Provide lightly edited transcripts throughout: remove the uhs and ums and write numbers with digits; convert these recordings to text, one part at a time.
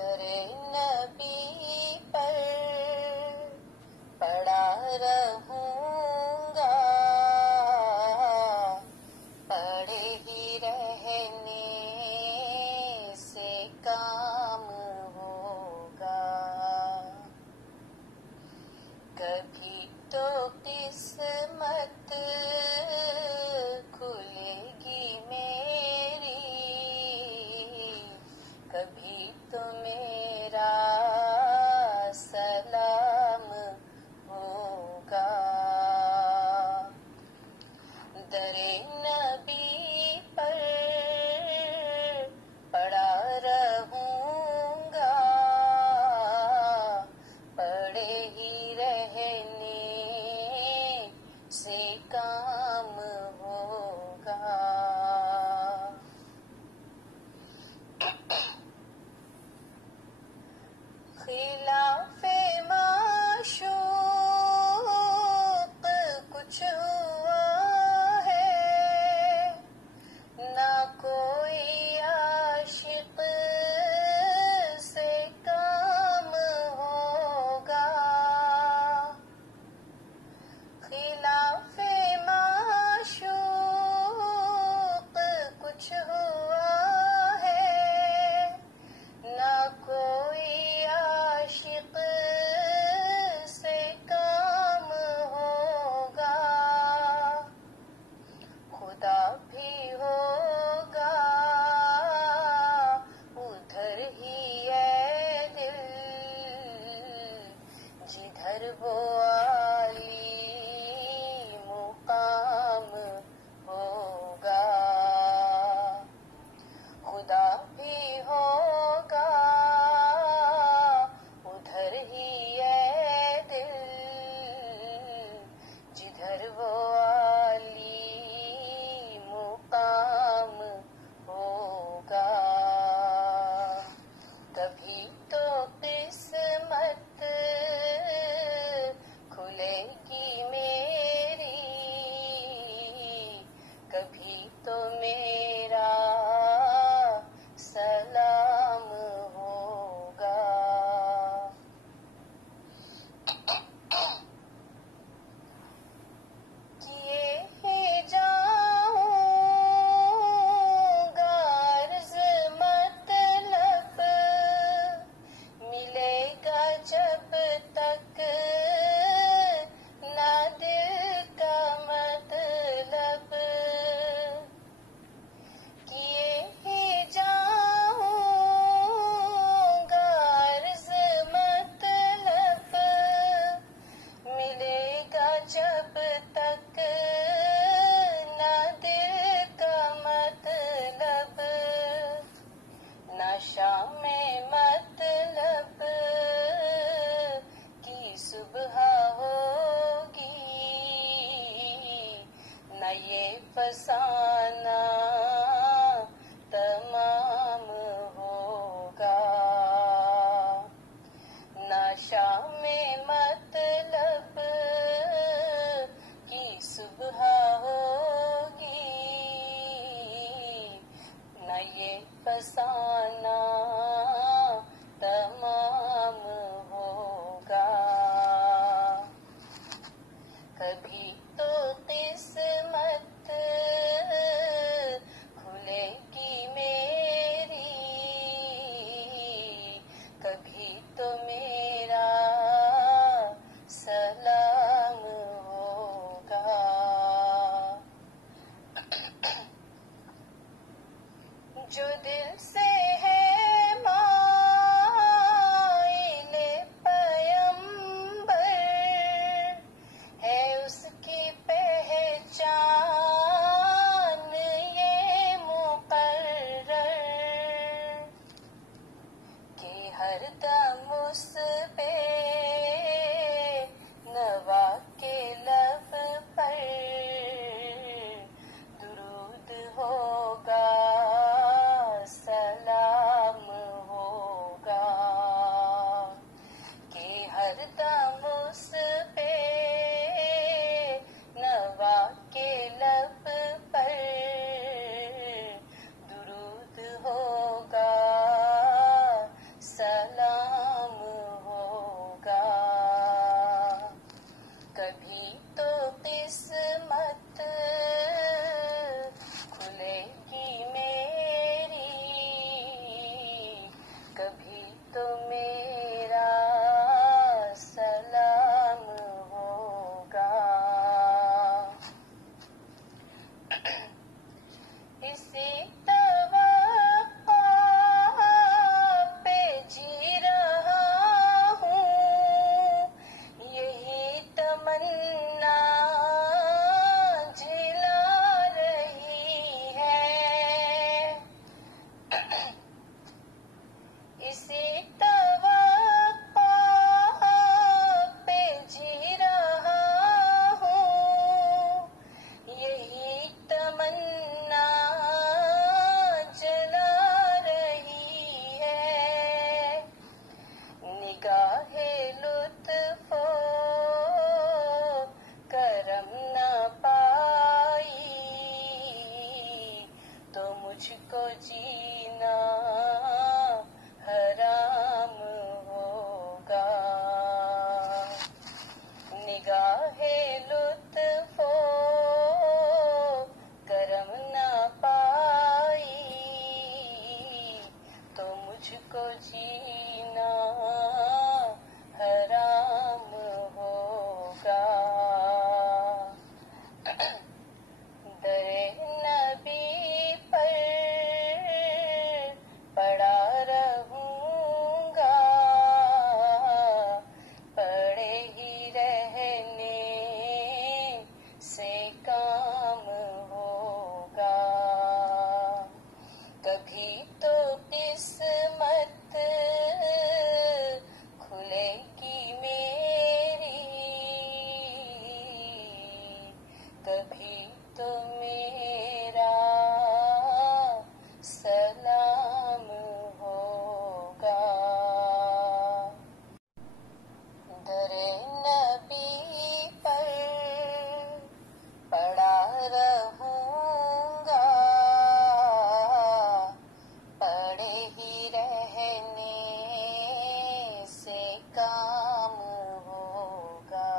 در نبی پر پڑا رہوں گا، پڑے ہی رہنے سے کام ہوگا. کبھی تو قسمت کھلے گی میری، کبھی تو میرا سلام ہوگا. در نبی پر پڑا رہوں گا، پڑے ہی رہنے سے کام ہوگا. خلاف معشوق کچھ ہوا ہے، نہ کوئی عاشق سے کام ہوگا. خلاف معشوق کچھ ہوا ہے، نہ کوئی عاشق سے کام ہوگا. خدا بھی ہوگا ادھر ہی ہے دل، جدھر وہ عالی مقام ہوگا. خدا بھی ہوگا ادھر ہی ہے دل، جدھر وہ عالی مقام ہوگا. کبھی تو قسمت کھلے گی میری، کبھی تو میرا سلام ہوگا. کیے ہی جاؤں گا عرض مطلب، ملے گا جب تک نہ دل کا مطلب. کیے ہی جاؤں گا عرض مطلب، ملے گا جب تک نہ دل کا مطلب. نہ شام مطلب کی صبح ہوگی، نہ یہ فسانہ تمام ہوگا. نہ شام مطلب کی صبح ہوگی، نہ یہ فسانہ تمام ہوگا. کبھی تو قسمت کھلے گی میری، کبھی تو میرا سلام ہوگا. جو دل سے ہے مائل پیمبر، ہے اس کی پہچان یہ مقرر، کہ ہر دم اس پہ نوا کے لب پر درود ہوگا، سلام ہوگا. کہ ہر دم اس پہ نوا کے لب پر درود ہوگا، سلام نگاہ لطف و کرم نہ پائی تو مجھ کو جینا حرام ہوگا. نگاہ لطف و کرم نہ پائی تو مجھ کو جینا حرام ہوگا. در نبی پر پڑا رہوں گا پڑے ہی رہنے سے کام ہوگا. کبھی تو قسمت کھلے گی میری کبھی تو میرا سلام ہوگا. در نبی پر پڑا رہوں گا پڑے ہی رہنے سے کام ہوگا.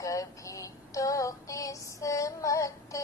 کبھی تو قسمت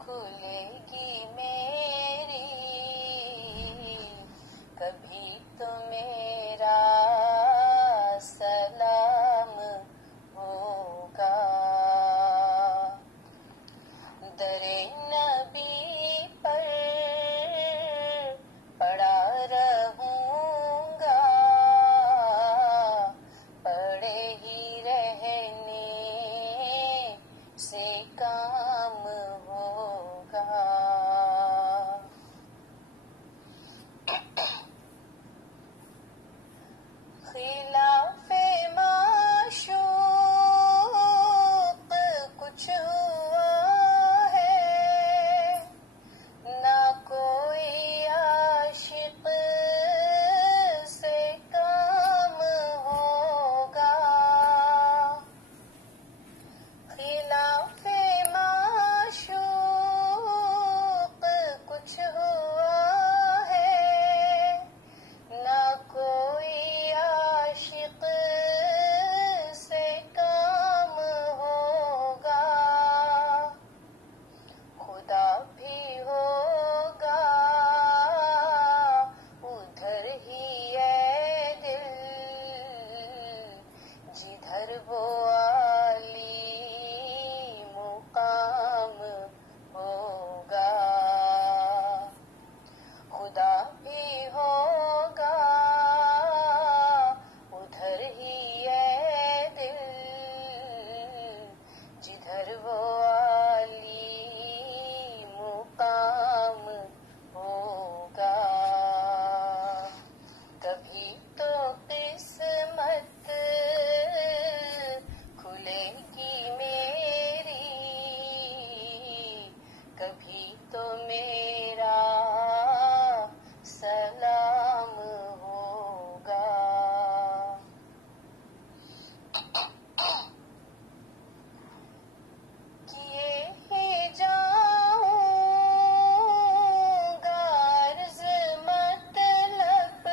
کھلے گی میری کبھی تو میرا سلام ہوگا. در نبی پر پڑا رہوں گا پڑے ہی رہنے سے کام ہوگا. خلاف معشوق کچھ ہوا ہے نہ کوئی عاشق سے کام ہوگا. خلاف معشوق کچھ ہوا ہے نہ کوئی عاشق سے کام ہوگا. خدا بھی ہوگا ادھر ہی ہے دل جدھر وہ عالی مقام ہوگا. خدا بھی ہوگا ادھر ہی ہے دل جدھر وہ عالی مقام ہوگا. کبھی تو قسمت کھلے گی میری کبھی تو میرا سلام ہوگا. کیے ہی جاؤں گا عرض مطلب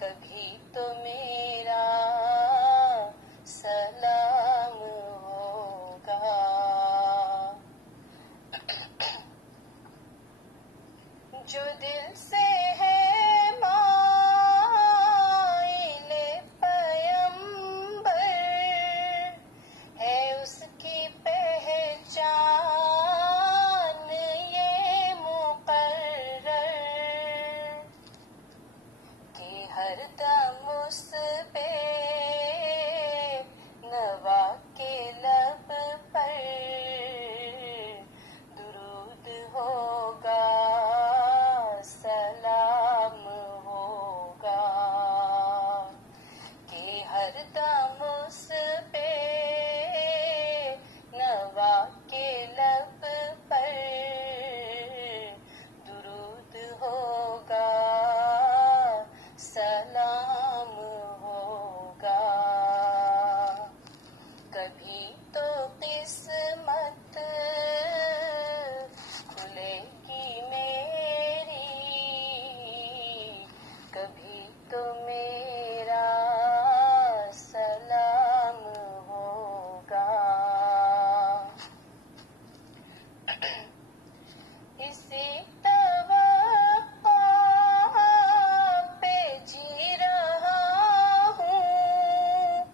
کبھی تو میرا سلام ہوگا. جو دل سے ہے مائل پیمبر ہے اس کی پہچان یہ مقرر کہ ہر دم اس پہ نوا کے لب پر درود ہوگا سلام ہوگا کہ ہر دم اس پہ نوا کے لب پر درود ہوگا سلام ہوگا. کبھی تو قسمت کھلے گی میری کبھی تو میرا سلام ہوگا. اسی توقع پہ جی رہا ہوں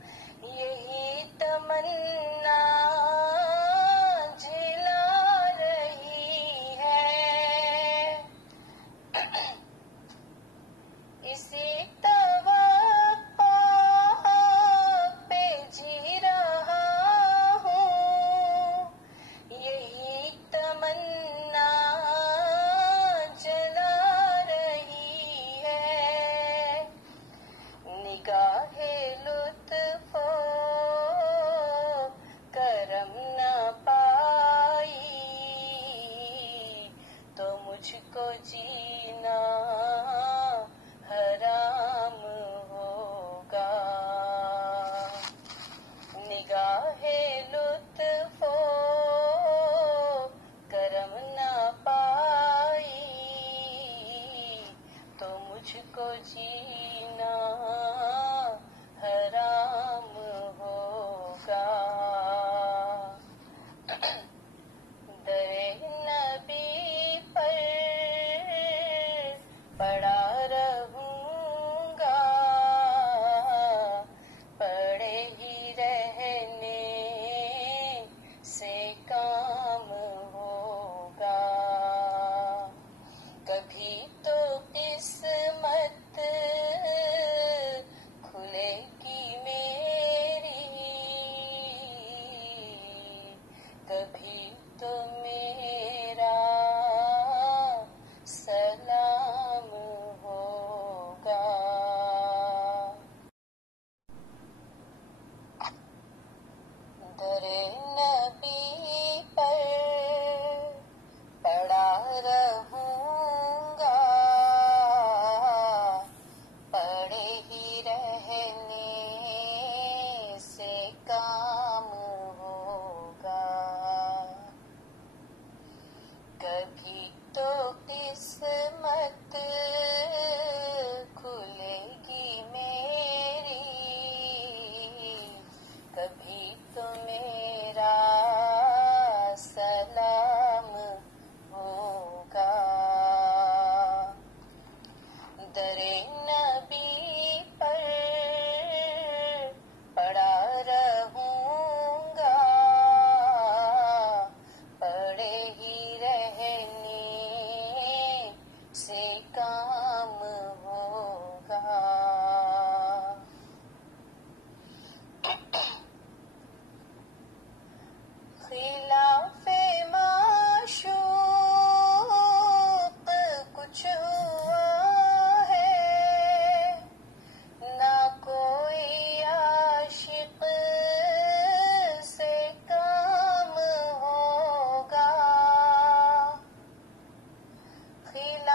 یہی تمنا جلا رہی ہے. اسی توقع پہ جی رہا ہوں یہی تمنا جلا رہی ہے. نگاہ لطف و کرم نہ پائی تو مجھ کو جینا حرام ہوگا. نگاہ لطف و کرم نہ پائی تو مجھ کو جینا حرام ہوگا. در نبی پر پڑا رہوں گا پڑے ہی رہنے سے کام ہوگا. کبھی تو قسمت کھلے گی میری کبھی تو میرا سلام ہوگا. در نبی پر پڑا رہوں گا پڑے ہی رہنے سے کام ہوگا. کبھی تو قسمت کھلے گی میری کبھی تو میرا سلام ہوگا. در نبی پر پڑا رہوں گا پڑے ہی رہنے سے کام ہوگا. خلاف معشوق کچھ ہوا ہے نہ کوئی عاشق سے کام ہوگا. خلاف